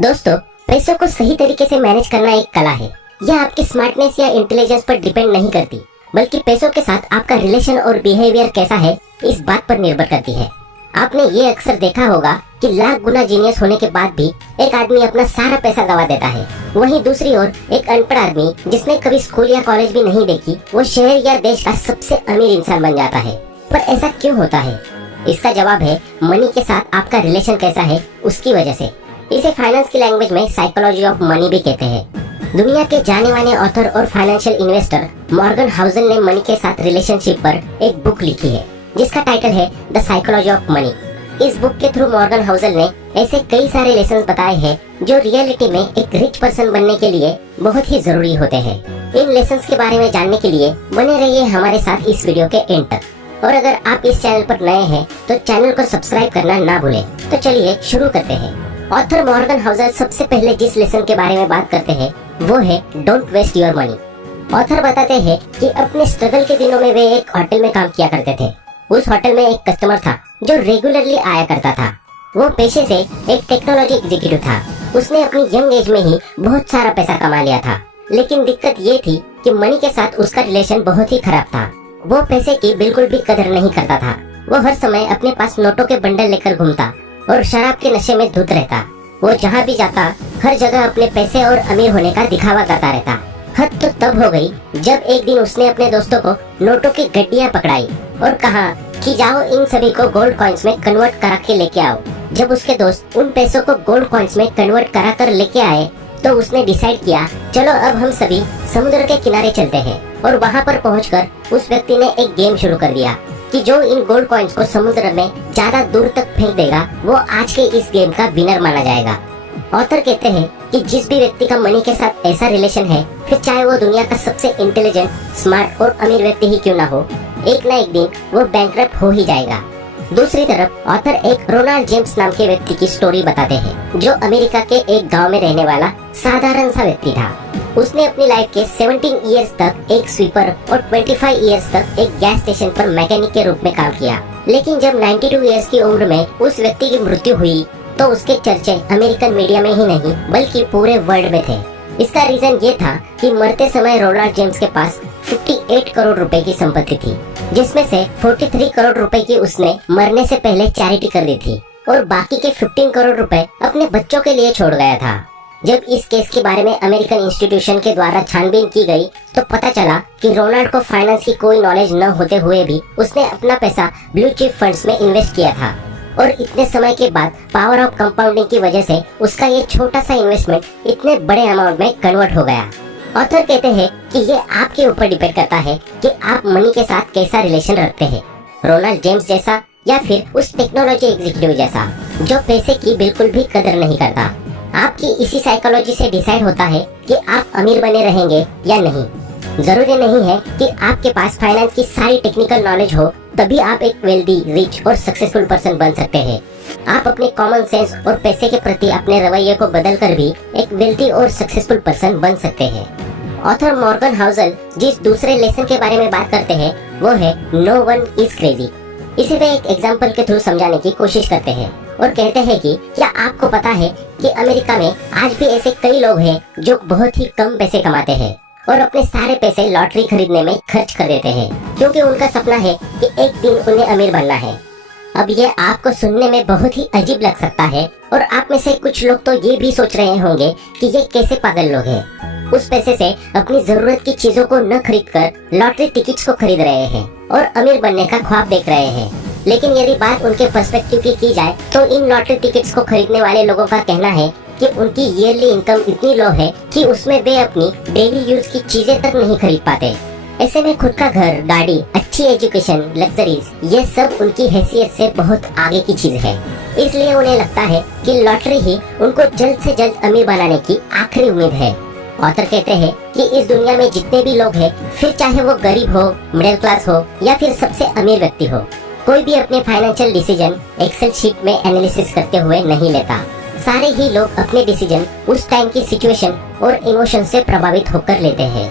दोस्तों, पैसों को सही तरीके से मैनेज करना एक कला है। यह आपकी स्मार्टनेस या इंटेलिजेंस पर डिपेंड नहीं करती, बल्कि पैसों के साथ आपका रिलेशन और बिहेवियर कैसा है इस बात पर निर्भर करती है। आपने ये अक्सर देखा होगा कि लाख गुना जीनियस होने के बाद भी एक आदमी अपना सारा पैसा गवा देता है। वहीं दूसरी ओर एक अनपढ़ आदमी जिसने कभी स्कूल या कॉलेज भी नहीं देखी, वो शहर या देश का सबसे अमीर इंसान बन जाता है। पर ऐसा क्यों होता है? इसका जवाब है मनी के साथ आपका रिलेशन कैसा है, उसकी वजह से। इसे फाइनेंस की लैंग्वेज में साइकोलॉजी ऑफ मनी भी कहते हैं। दुनिया के जाने माने ऑथर और फाइनेंशियल इन्वेस्टर मॉर्गन हाउसल ने मनी के साथ रिलेशनशिप पर एक बुक लिखी है जिसका टाइटल है द साइकोलॉजी ऑफ मनी। इस बुक के थ्रू मॉर्गन हाउसल ने ऐसे कई सारे लेसन बताए हैं जो रियलिटी में एक रिच पर्सन बनने के लिए बहुत ही जरूरी होते हैं। इन लेसन्स के बारे में जानने के लिए बने रहिए हमारे साथ इस वीडियो के एंड तक। और अगर आप इस चैनल पर नए हैं तो चैनल को सब्सक्राइब करना ना भूलें। तो चलिए शुरू करते हैं। ऑथर मॉर्गन हाउसल सबसे पहले जिस लेसन के बारे में बात करते हैं वो है don't waste your money. Author बताते हैं कि अपने स्ट्रगल के दिनों में वे एक होटल में काम किया करते थे। उस होटल में एक कस्टमर था जो रेगुलरली आया करता था। वो पेशे से एक टेक्नोलॉजी एग्जीक्यूटिव था। उसने अपनी यंग एज में ही बहुत सारा पैसा कमा लिया था, लेकिन दिक्कत ये थी कि मनी के साथ उसका रिलेशन बहुत ही खराब था। वो पैसे की बिल्कुल भी कदर नहीं करता था। वो हर समय अपने पास नोटों के बंडल लेकर घूमता और शराब के नशे में धुत रहता। वो जहाँ भी जाता हर जगह अपने पैसे और अमीर होने का दिखावा करता रहता। हद तो तब हो गई जब एक दिन उसने अपने दोस्तों को नोटों की गड्डियाँ पकड़ाई और कहा कि जाओ इन सभी को गोल्ड कॉइन्स में कन्वर्ट करा के लेके आओ। जब उसके दोस्त उन पैसों को गोल्ड कॉइन्स में कन्वर्ट करा कर लेके आए तो उसने डिसाइड किया, चलो अब हम सभी समुद्र के किनारे चलते हैं। और वहाँ पर पहुंचकर उस व्यक्ति ने एक गेम शुरू कर दिया कि जो इन गोल्ड कॉइन्स को समुद्र में ज्यादा दूर तक फेंक देगा वो आज के इस गेम का विनर माना जाएगा। ऑथर कहते हैं कि जिस भी व्यक्ति का मनी के साथ ऐसा रिलेशन है, फिर चाहे वो दुनिया का सबसे इंटेलिजेंट, स्मार्ट और अमीर व्यक्ति ही क्यों ना हो, एक ना एक दिन वो बैंकरप्ट हो ही जाएगा। दूसरी तरफ ऑथर एक रोनाल्ड जेम्स नाम के व्यक्ति की स्टोरी बताते हैं जो अमेरिका के एक गांव में रहने वाला साधारण सा व्यक्ति था। उसने अपनी लाइफ के 17 इयर्स तक एक स्वीपर और 25 इयर्स तक एक गैस स्टेशन पर मैकेनिक के रूप में काम किया। लेकिन जब 92 इयर्स की उम्र में उस व्यक्ति की मृत्यु हुई तो उसके चर्चे अमेरिकन मीडिया में ही नहीं बल्कि पूरे वर्ल्ड में थे। इसका रीजन ये था कि मरते समय रोनाल्ड जेम्स के पास 58 करोड़ रुपए की संपत्ति थी, जिसमें से 43 करोड़ रुपए की उसने मरने से पहले चैरिटी कर दी थी और बाकी के 15 करोड़ रुपए अपने बच्चों के लिए छोड़ गया था। जब इस केस के बारे में अमेरिकन इंस्टीट्यूशन के द्वारा छानबीन की गई तो पता चला कि रोनाल्ड को फाइनेंस की कोई नॉलेज न होते हुए भी उसने अपना पैसा ब्लू चिप फंड्स में इन्वेस्ट किया था। और इतने समय के बाद पावर ऑफ कंपाउंडिंग की वजह से उसका ये छोटा सा इन्वेस्टमेंट इतने बड़े अमाउंट में कन्वर्ट हो गया। ऑथर कहते हैं कि ये आपके ऊपर डिपेंड करता है कि आप मनी के साथ कैसा रिलेशन रखते हैं, रोनाल्ड जेम्स जैसा या फिर उस टेक्नोलॉजी एग्जीक्यूटिव जैसा जो पैसे की बिल्कुल भी कदर नहीं करता। आपकी इसी साइकोलॉजी से डिसाइड होता है कि आप अमीर बने रहेंगे या नहीं। जरूरी नहीं है कि आपके पास फाइनेंस की सारी टेक्निकल नॉलेज हो तभी आप एक वेल्दी, रिच और सक्सेसफुल पर्सन बन सकते हैं। आप अपने कॉमन सेंस और पैसे के प्रति अपने रवैये को बदल कर भी एक वेल्दी और सक्सेसफुल पर्सन बन सकते हैं। ऑथर मॉर्गन हाउसल जिस दूसरे लेसन के बारे में बात करते हैं वो है नो वन इज क्रेजी। इसे वे एक एग्जाम्पल के थ्रू समझाने की कोशिश करते हैं और कहते हैं कि क्या आपको पता है कि अमेरिका में आज भी ऐसे कई लोग हैं जो बहुत ही कम पैसे कमाते हैं और अपने सारे पैसे लॉटरी खरीदने में खर्च कर देते हैं क्योंकि उनका सपना है कि एक दिन उन्हें अमीर बनना है। अब ये आपको सुनने में बहुत ही अजीब लग सकता है और आप में से कुछ लोग तो ये भी सोच रहे होंगे कि ये कैसे पागल लोग हैं। उस पैसे से अपनी जरूरत की चीजों को न खरीद कर लॉटरी टिकट्स को खरीद रहे हैं और अमीर बनने का ख्वाब देख रहे हैं। लेकिन यदि बात उनके पर्सपेक्टिव की जाए तो इन लॉटरी टिकट्स को खरीदने वाले लोगों का कहना है कि उनकी ईयरली इनकम इतनी लो है कि उसमें वे अपनी डेली यूज की चीजें तक नहीं खरीद पाते। ऐसे में खुद का घर, गाड़ी, अच्छी एजुकेशन, लग्जरीज ये सब उनकी हैसियत से बहुत आगे की चीज है। इसलिए उन्हें लगता है कि लॉटरी ही उनको जल्द से जल्द अमीर बनाने की आखिरी उम्मीद है। ऑथर कहते हैं कि इस दुनिया में जितने भी लोग हैं, फिर चाहे वो गरीब हो, मिडिल क्लास हो या फिर सबसे अमीर व्यक्ति हो, कोई भी अपने फाइनेंशियल डिसीजन एक्सेल शीट में एनालिसिस करते हुए नहीं लेता। सारे ही लोग अपने डिसीजन उस टाइम की सिचुएशन और इमोशन से प्रभावित होकर लेते हैं।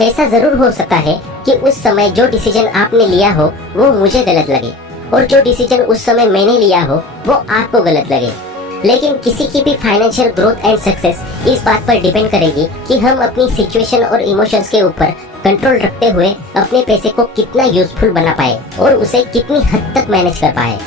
ऐसा जरूर हो सकता है कि उस समय जो डिसीजन आपने लिया हो वो मुझे गलत लगे और जो डिसीजन उस समय मैंने लिया हो वो आपको गलत लगे। लेकिन किसी की भी फाइनेंशियल ग्रोथ एंड सक्सेस इस बात पर डिपेंड करेगी कि हम अपनी सिचुएशन और इमोशंस के ऊपर कंट्रोल रखते हुए अपने पैसे को कितना यूजफुल बना पाए और उसे कितनी हद तक मैनेज कर पाए।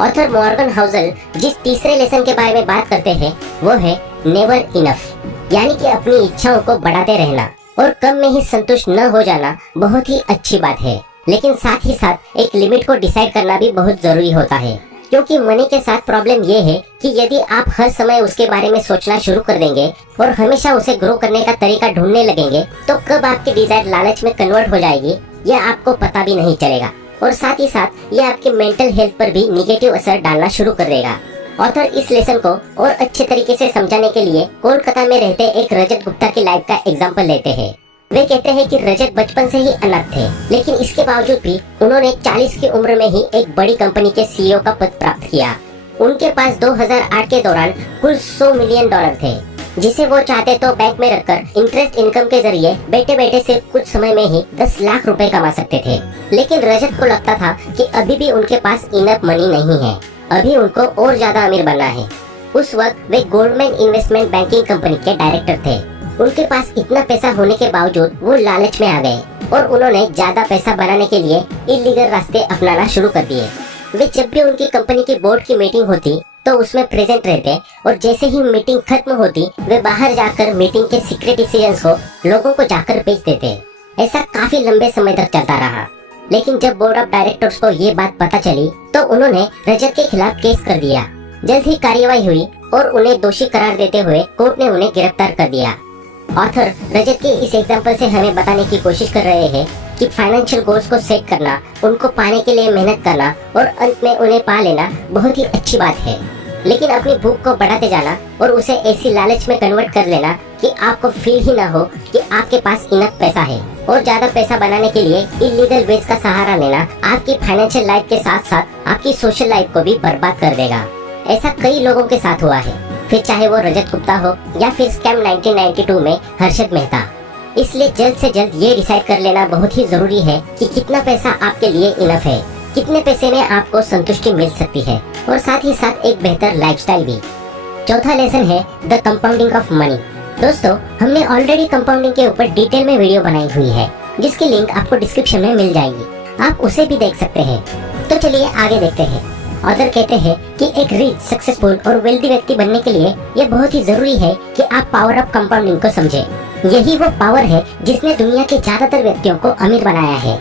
ऑथर मॉर्गन हाउसल जिस तीसरे लेसन के बारे में बात करते हैं वो है नेवर इनफ, यानी कि अपनी इच्छाओं को बढ़ाते रहना और कम में ही संतुष्ट न हो जाना बहुत ही अच्छी बात है, लेकिन साथ ही साथ एक लिमिट को डिसाइड करना भी बहुत जरूरी होता है। क्योंकि मनी के साथ प्रॉब्लम ये है कि यदि आप हर समय उसके बारे में सोचना शुरू कर देंगे और हमेशा उसे ग्रो करने का तरीका ढूंढने लगेंगे तो कब आपकी डिजायर लालच में कन्वर्ट हो जाएगी यह आपको पता भी नहीं चलेगा, और साथ ही साथ यह आपके मेंटल हेल्थ पर भी निगेटिव असर डालना शुरू कर देगा। ऑथर इस लेसन को और अच्छे तरीके से समझाने के लिए कोलकाता में रहते एक रजत गुप्ता की लाइफ का एग्जाम्पल लेते हैं। वे कहते हैं कि रजत बचपन से ही अनाथ थे, लेकिन इसके बावजूद भी उन्होंने 40 की उम्र में ही एक बड़ी कंपनी के सीईओ का पद प्राप्त किया। उनके पास 2008 के दौरान कुल $100 मिलियन थे, जिसे वो चाहते तो बैंक में रखकर इंटरेस्ट इनकम के जरिए बैठे बैठे सिर्फ कुछ समय में ही 10 लाख रुपए कमा सकते थे। लेकिन रजत को लगता था कि अभी भी उनके पास इनफ मनी नहीं है, अभी उनको और ज्यादा अमीर बनना है। उस वक्त वे गोल्डमैन इन्वेस्टमेंट बैंकिंग कंपनी के डायरेक्टर थे। उनके पास इतना पैसा होने के बावजूद वो लालच में आ गए और उन्होंने ज्यादा पैसा बनाने के लिए इलीगल रास्ते अपनाना शुरू कर दिए। वे जब भी उनकी कंपनी की बोर्ड की मीटिंग होती तो उसमें प्रेजेंट रहते और जैसे ही मीटिंग खत्म होती वे बाहर जाकर मीटिंग के सीक्रेट डिसीजंस को लोगों को जाकर बेच देते। ऐसा काफी लंबे समय तक चलता रहा, लेकिन जब बोर्ड ऑफ डायरेक्टर्स को ये बात पता चली तो उन्होंने रजत के खिलाफ केस कर दिया। जल्द ही कार्रवाई हुई और उन्हें दोषी करार देते हुए कोर्ट ने उन्हें गिरफ्तार कर दिया। ऑथर रजत के इस एग्जाम्पल से हमें बताने की कोशिश कर रहे हैं कि फाइनेंशियल गोल्स को सेट करना, उनको पाने के लिए मेहनत करना और अंत में उन्हें पा लेना बहुत ही अच्छी बात है, लेकिन अपनी भूख को बढ़ाते जाना और उसे ऐसी लालच में कन्वर्ट कर लेना कि आपको फील ही ना हो कि आपके पास इनफ पैसा है और ज्यादा पैसा बनाने के लिए इलीगल वेज का सहारा लेना आपकी फाइनेंशियल लाइफ के साथ साथ आपकी सोशल लाइफ को भी बर्बाद कर देगा। ऐसा कई लोगों के साथ हुआ है, फिर चाहे वो रजत गुप्ता हो या फिर स्कैम 1992 में हर्षद मेहता। इसलिए जल्द से जल्द ये डिसाइड कर लेना बहुत ही जरूरी है कि कितना पैसा आपके लिए इनफ है, कितने पैसे में आपको संतुष्टि मिल सकती है और साथ ही साथ एक बेहतर लाइफस्टाइल भी। चौथा लेसन है द कंपाउंडिंग ऑफ मनी। दोस्तों, हमने ऑलरेडी कंपाउंडिंग के ऊपर डिटेल में वीडियो बनाई हुई है, जिसकी लिंक आपको डिस्क्रिप्शन में मिल जाएगी, आप उसे भी देख सकते हैं। तो चलिए आगे देखते हैं। ऑथर कहते हैं कि एक रिच, सक्सेसफुल और वेल्दी व्यक्ति बनने के लिए यह बहुत ही जरूरी है कि आप पावर ऑफ कंपाउंडिंग को समझें। यही वो पावर है जिसने दुनिया के ज्यादातर व्यक्तियों को अमीर बनाया है।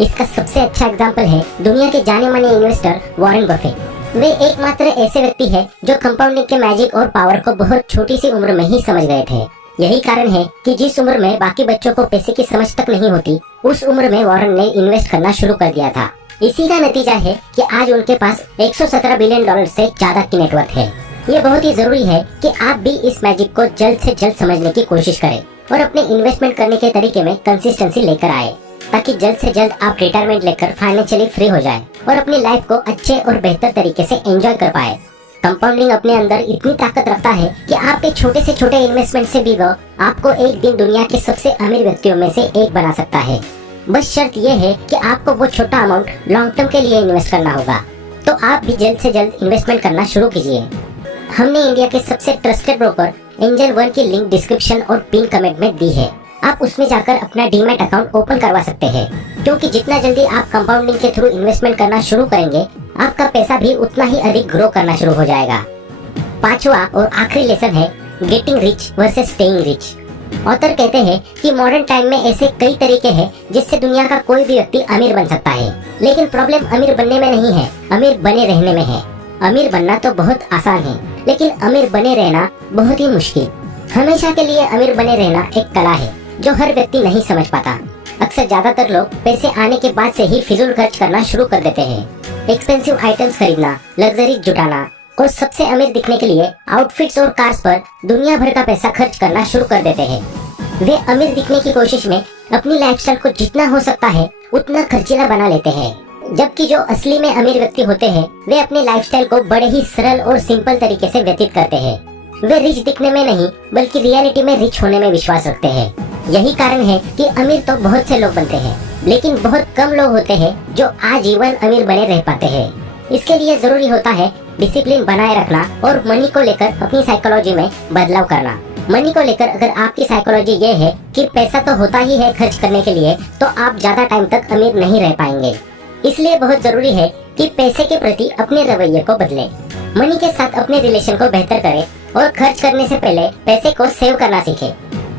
इसका सबसे अच्छा एग्जाम्पल है दुनिया के जाने माने इन्वेस्टर वॉरेन बफेट। वे एकमात्र ऐसे व्यक्ति है जो कंपाउंडिंग के मैजिक और पावर को बहुत छोटी सी उम्र में ही समझ गए थे। यही कारण है कि जिस उम्र में बाकी बच्चों को पैसे की समझ तक नहीं होती, उस उम्र में वॉरेन ने इन्वेस्ट करना शुरू कर दिया था। इसी का नतीजा है कि आज उनके पास $117 बिलियन से ज्यादा की नेटवर्थ है। ये बहुत ही जरूरी है कि आप भी इस मैजिक को जल्द से जल्द समझने की कोशिश करें और अपने इन्वेस्टमेंट करने के तरीके में कंसिस्टेंसी लेकर आए, ताकि जल्द से जल्द आप रिटायरमेंट लेकर फाइनेंशियली फ्री हो जाए और अपनी लाइफ को अच्छे और बेहतर तरीके से एंजॉय कर पाए। कंपाउंडिंग अपने अंदर इतनी ताकत रखता है कि आपके छोटे से छोटे इन्वेस्टमेंट से भी वो आपको एक दिन दुनिया के सबसे अमीर व्यक्तियों में से एक बना सकता है। बस शर्त यह है कि आपको वो छोटा अमाउंट लॉन्ग टर्म के लिए इन्वेस्ट करना होगा। तो आप भी जल्द से जल्द इन्वेस्टमेंट करना शुरू कीजिए। हमने इंडिया के सबसे ट्रस्टेड ब्रोकर एंजल वन की लिंक डिस्क्रिप्शन और पिन कमेंट में दी है। आप उसमें जाकर अपना डीमैट अकाउंट ओपन करवा सकते हैं, क्योंकि जितना जल्दी आप कंपाउंडिंग के थ्रू इन्वेस्टमेंट करना शुरू करेंगे, आपका पैसा भी उतना ही अधिक ग्रो करना शुरू हो जाएगा। पांचवा और आखिरी लेसन है getting rich versus staying rich. Author कहते हैं कि मॉडर्न टाइम में ऐसे कई तरीके हैं जिससे दुनिया का कोई भी व्यक्ति अमीर बन सकता है, लेकिन प्रॉब्लम अमीर बनने में नहीं है, अमीर बने रहने में है। अमीर बनना तो बहुत आसान है, लेकिन अमीर बने रहना बहुत ही मुश्किल। हमेशा के लिए अमीर बने रहना एक कला है जो हर व्यक्ति नहीं समझ पाता। अक्सर ज्यादातर लोग पैसे आने के बाद से ही फिजूल खर्च करना शुरू कर देते हैं। एक्सपेंसिव आइटम्स खरीदना, लग्जरी जुटाना और सबसे अमीर दिखने के लिए आउटफिट्स और कार्स पर दुनिया भर का पैसा खर्च करना शुरू कर देते हैं। वे अमीर दिखने की कोशिश में अपनी लाइफस्टाइल को जितना हो सकता है उतना खर्चीला बना लेते हैं, जबकि जो असली में अमीर व्यक्ति होते हैं वे अपनी लाइफस्टाइल को बड़े ही सरल और सिंपल तरीके से व्यतीत करते हैं। वे रिच दिखने में नहीं बल्कि रियलिटी में रिच होने में विश्वास रखते हैं। यही कारण है कि अमीर तो बहुत से लोग बनते हैं, लेकिन बहुत कम लोग होते हैं जो आजीवन अमीर बने रह पाते हैं। इसके लिए जरूरी होता है डिसिप्लिन बनाए रखना और मनी को लेकर अपनी साइकोलॉजी में बदलाव करना। मनी को लेकर अगर आपकी साइकोलॉजी ये है कि पैसा तो होता ही है खर्च करने के लिए, तो आप ज्यादा टाइम तक अमीर नहीं रह पाएंगे। इसलिए बहुत जरूरी है कि पैसे के प्रति अपने रवैये को बदले, मनी के साथ अपने रिलेशन को बेहतर करें और खर्च करने से पहले पैसे को सेव करना सीखें।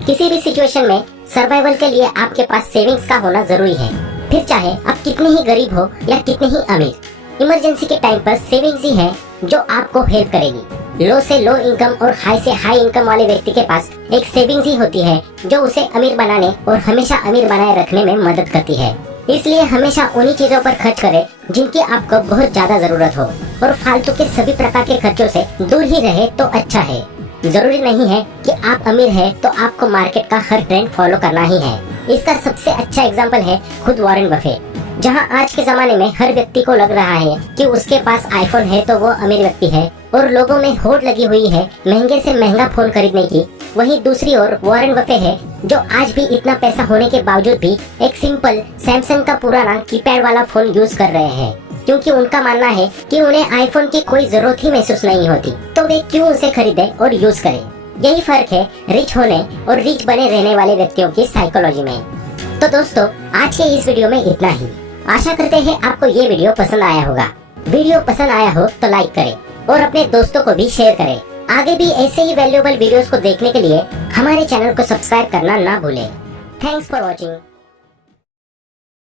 किसी भी सिचुएशन में सर्वाइवल के लिए आपके पास सेविंग्स का होना जरूरी है, फिर चाहे आप कितने ही गरीब हो या कितने ही अमीर। इमरजेंसी के टाइम पर सेविंग्स ही है जो आपको हेल्प करेगी। लो से लो इनकम और हाई से हाई इनकम वाले व्यक्ति के पास एक सेविंग्स ही होती है जो उसे अमीर बनाने और हमेशा अमीर बनाए रखने में मदद करती है। इसलिए हमेशा उन्हीं चीजों पर खर्च करें जिनकी आपको बहुत ज्यादा जरूरत हो और फालतू के सभी प्रकार के खर्चों से दूर ही रहे तो अच्छा है। जरूरी नहीं है कि आप अमीर हैं तो आपको मार्केट का हर ट्रेंड फॉलो करना ही है। इसका सबसे अच्छा एग्जाम्पल है खुद वॉरेन बफेट। जहां आज के जमाने में हर व्यक्ति को लग रहा है कि उसके पास आईफोन है तो वो अमीर व्यक्ति है और लोगों में होड़ लगी हुई है महंगे से महंगा फोन खरीदने की, वहीं दूसरी ओर वॉरेन बफेट है जो आज भी इतना पैसा होने के बावजूद भी एक सिंपल सैमसंग का पुराना कीपैड वाला फोन यूज कर रहे हैं, क्योंकि उनका मानना है कि उन्हें आईफोन की कोई जरूरत ही महसूस नहीं होती, तो वे क्यों उसे खरीदे और यूज करें। यही फर्क है रिच होने और रिच बने रहने वाले व्यक्तियों की साइकोलॉजी में। तो दोस्तों, आज के इस वीडियो में इतना ही। आशा करते हैं आपको ये वीडियो पसंद आया होगा। वीडियो पसंद आया हो तो लाइक करें और अपने दोस्तों को भी शेयर करें। आगे भी ऐसे ही वैल्यूएबल वीडियोस को देखने के लिए हमारे चैनल को सब्सक्राइब करना ना भूलें। Thanks for watching.